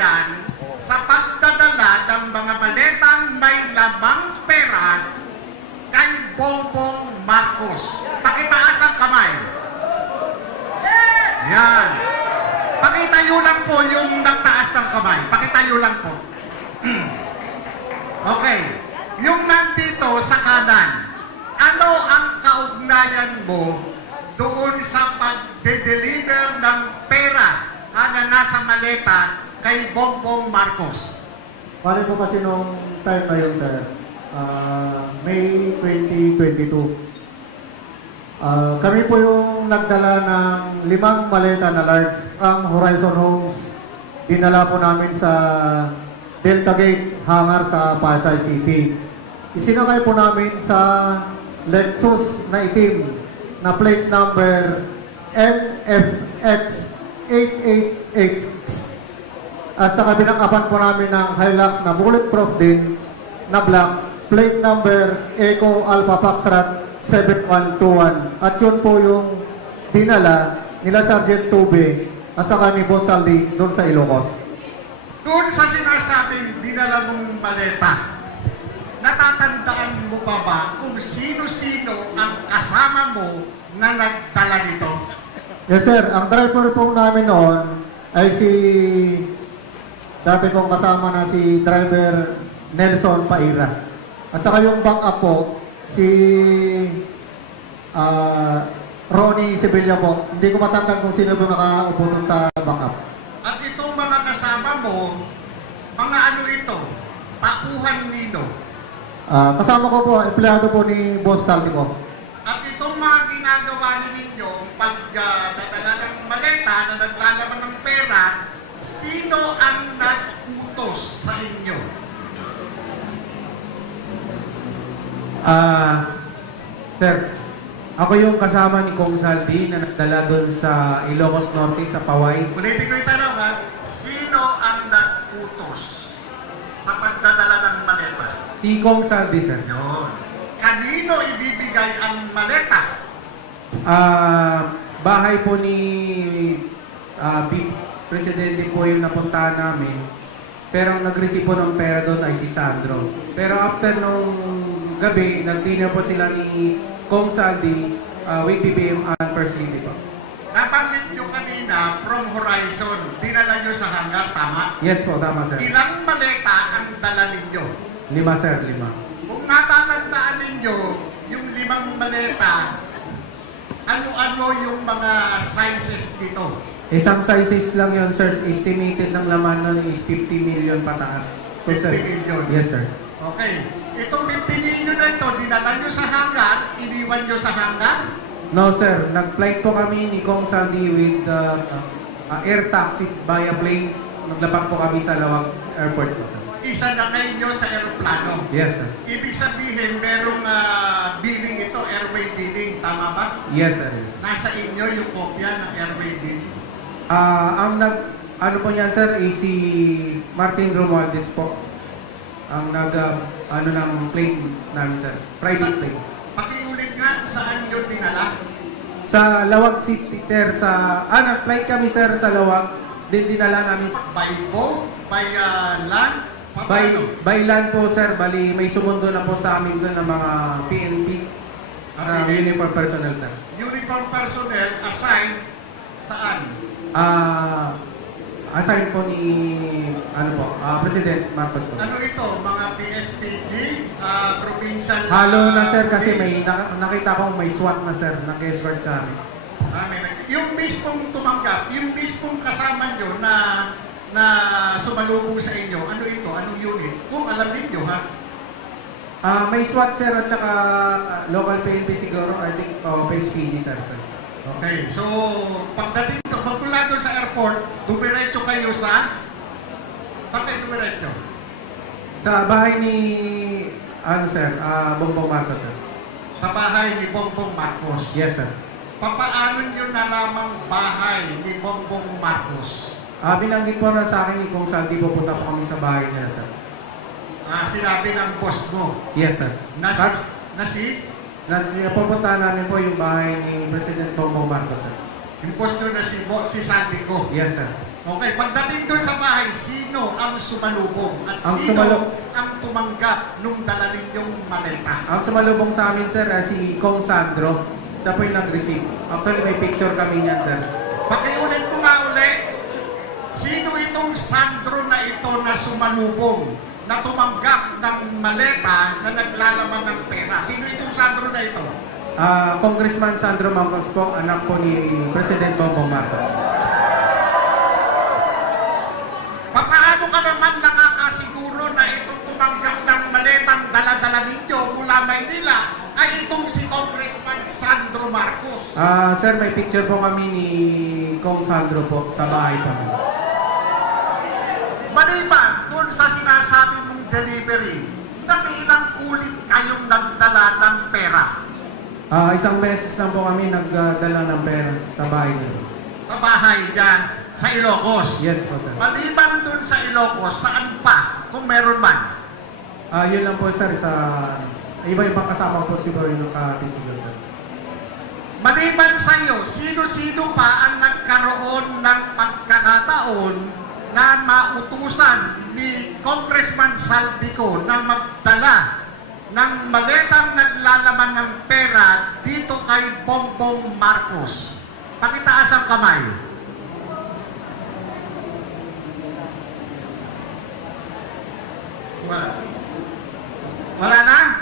kababayan sa pagdadala ng mga maletang may lamang pera kay Bongbong Marcos. Pakitaas ang kamay. Yan. Pakitayo lang po yung nagtaas ng kamay. Pakitayo lang po. Okay. Yung nandito sa kanan, ano ang kaugnayan mo doon sa pag-deliver ng pera na nasa maleta kay Bongbong Marcos? Bale po kasi nung time na yun, sir, May 2022. Kami po yung nagdala ng 5 maleta na large from Horizon Homes. Dinala po namin sa Delta Gate hangar sa Pasay City. Isinakay po namin sa Lexus na itim na plate number NFX 88X. At sa kabinakapan po namin ng Hilux na bulletproof din na black, plate number Eco Alpha Foxtrot 7121. At yun po yung dinala nila Sergeant Tube at saka ni Boss Saldi doon sa Ilocos. Doon sa sinasabing dinala mong maleta, natatandaan mo pa ba kung sino-sino ang kasama mo na nagdala nito? Yes sir, ang driver po namin noon ay si dati kong kasama na si driver Nelson Paira. At saka yung backup po, si Ronnie Sevilla po. Hindi ko matandaan kung sino po nakaupo dun sa backup. At itong mga kasama mo, mga ano ito, takuhan nino. Kasama ko po, empleyado po ni Boss Saldi po. At itong mga ginagawa ninyo, pagdadala ng maleta na naglalaman ng pera, sino ang nag-utos sa inyo? Sir, ako yung kasama ni Kong Saldi na nagdala doon sa Ilocos Norte sa Paway. Ulitin ko yung tanong ha, sino ang nag-utos sa pagdadala ng maleta? Si Kong Saldi, sir. Yun. Kanino ibibigay ang maleta? Bahay po ni Presidente po yung napuntahan namin. Pero ang nag-receive po ng pera doon ay si Sandro. Pero after nung gabi, nag-dinner po sila ni Kong Saldi with BBM and First Lady po. Nabanggit nyo kanina from Horizon, dinala nyo sa hangar, tama? Yes po, tama sir. Ilang maleta ang dala ninyo? 5 sir, 5. Kung natatandaan ninyo, yung 5 maleta, ano-ano yung mga sizes dito? Isang sizes lang yun, sir. Estimated ng laman nun is 50 million pataas. So, 50 sir. million? Yes, sir. Okay. Itong 50 million na ito, dinala nyo sa hangar, iniwan nyo sa hangar? No, sir. Nag-flight po kami ni Kong Saldi with air taxi via plane. Naglapag po kami sa Lawag Airport po, sir. Isa na kayo sa aeroplano. Yes, sir. Ibig sabihin, merong billing ito, airway billing, tama ba? Yes, sir. Nasa inyo yung kopya ng airway billing. Ano po niyan, sir, is si Martin Romualdez po. Ang ng plane namin, sir. Private plane. Pakiulit nga, saan nyo dinala? Sa Lawag City, sir, nag-flight kami, sir, sa Lawag. Din dinala namin By boat? By land? by land po, sir. Bali, may sumundo na po sa amin doon ng mga PNP na uniform personnel, sir. Uniform personnel assigned saan? Assign po ni President Marcos po. Ano ito? Mga PSPG? Provincial? Halo na, sir, kasi may nakita kong may SWAT na, sir, nag-escort sa amin. Yung mismong tumanggap, yung mismong kasama nyo na sumalubong sa inyo, ano ito? Anong unit? Kung alam ninyo, ha? May SWAT, sir, at saka local PNP siguro, I think, PSPG, sir. Okay, so pagdating ito, magmula doon sa airport, dumiretso kayo sa? Saan kayo dumiretso? Sa bahay ni, sir, Bongbong Marcos, sir. Sa bahay ni Bongbong Marcos? Yes, sir. Papaano nyo nalamang bahay ni Bongbong Marcos? Binanggit po na sa akin ni Kong Saldi, pupunta po kami sa bahay niya, sir. Sinabi ng boss mo? Yes, sir. Pupunta namin po yung bahay ni President Bongbong Marcos, sir. Yung boss nyo si Sandy ko? Yes, sir. Okay, pagdating doon sa bahay, sino ang sumalubong? At Ang sino sumalub- ang tumanggap nung dala ninyong maleta? Ang sumalubong sa amin, sir, si Kong Sandro. Siya po yung nag-receive. Actually, may picture kami niyan, sir. Pakiulit mo nga ulit, sino itong Sandro na ito na sumalubong, na tumanggap ng maleta na naglalaman ng pera? Sino itong Sandro na ito? Congressman Sandro Marcos po, anak po ni President Bongbong Marcos. Paano ka naman nakakasiguro na itong tumanggap ng maletang dala-dala ninyo mula Maynila ay itong si Congressman Sandro Marcos? Sir, may picture po kami ni Kong Sandro po sa bahay po. Maliban doon sa sinasabi mong delivery, ilang ulit kayong nagdala ng pera Isang beses lang po kami nagdala ng pera sa bahay niya. sa bahay dyan sa Ilocos. Yes po, sir. Maliban doon sa Ilocos, saan pa kung meron man? Yun lang po, sir, sa iba-ibang kasama po siguro yung picture, sir. Maliban sa iyo, sino-sino pa ang nagkaroon ng pagkakataon na mautusan ni Congressman Saldico na magdala ng maletang naglalaman ng pera dito kay Bongbong Marcos? Pakitaas ang kamay.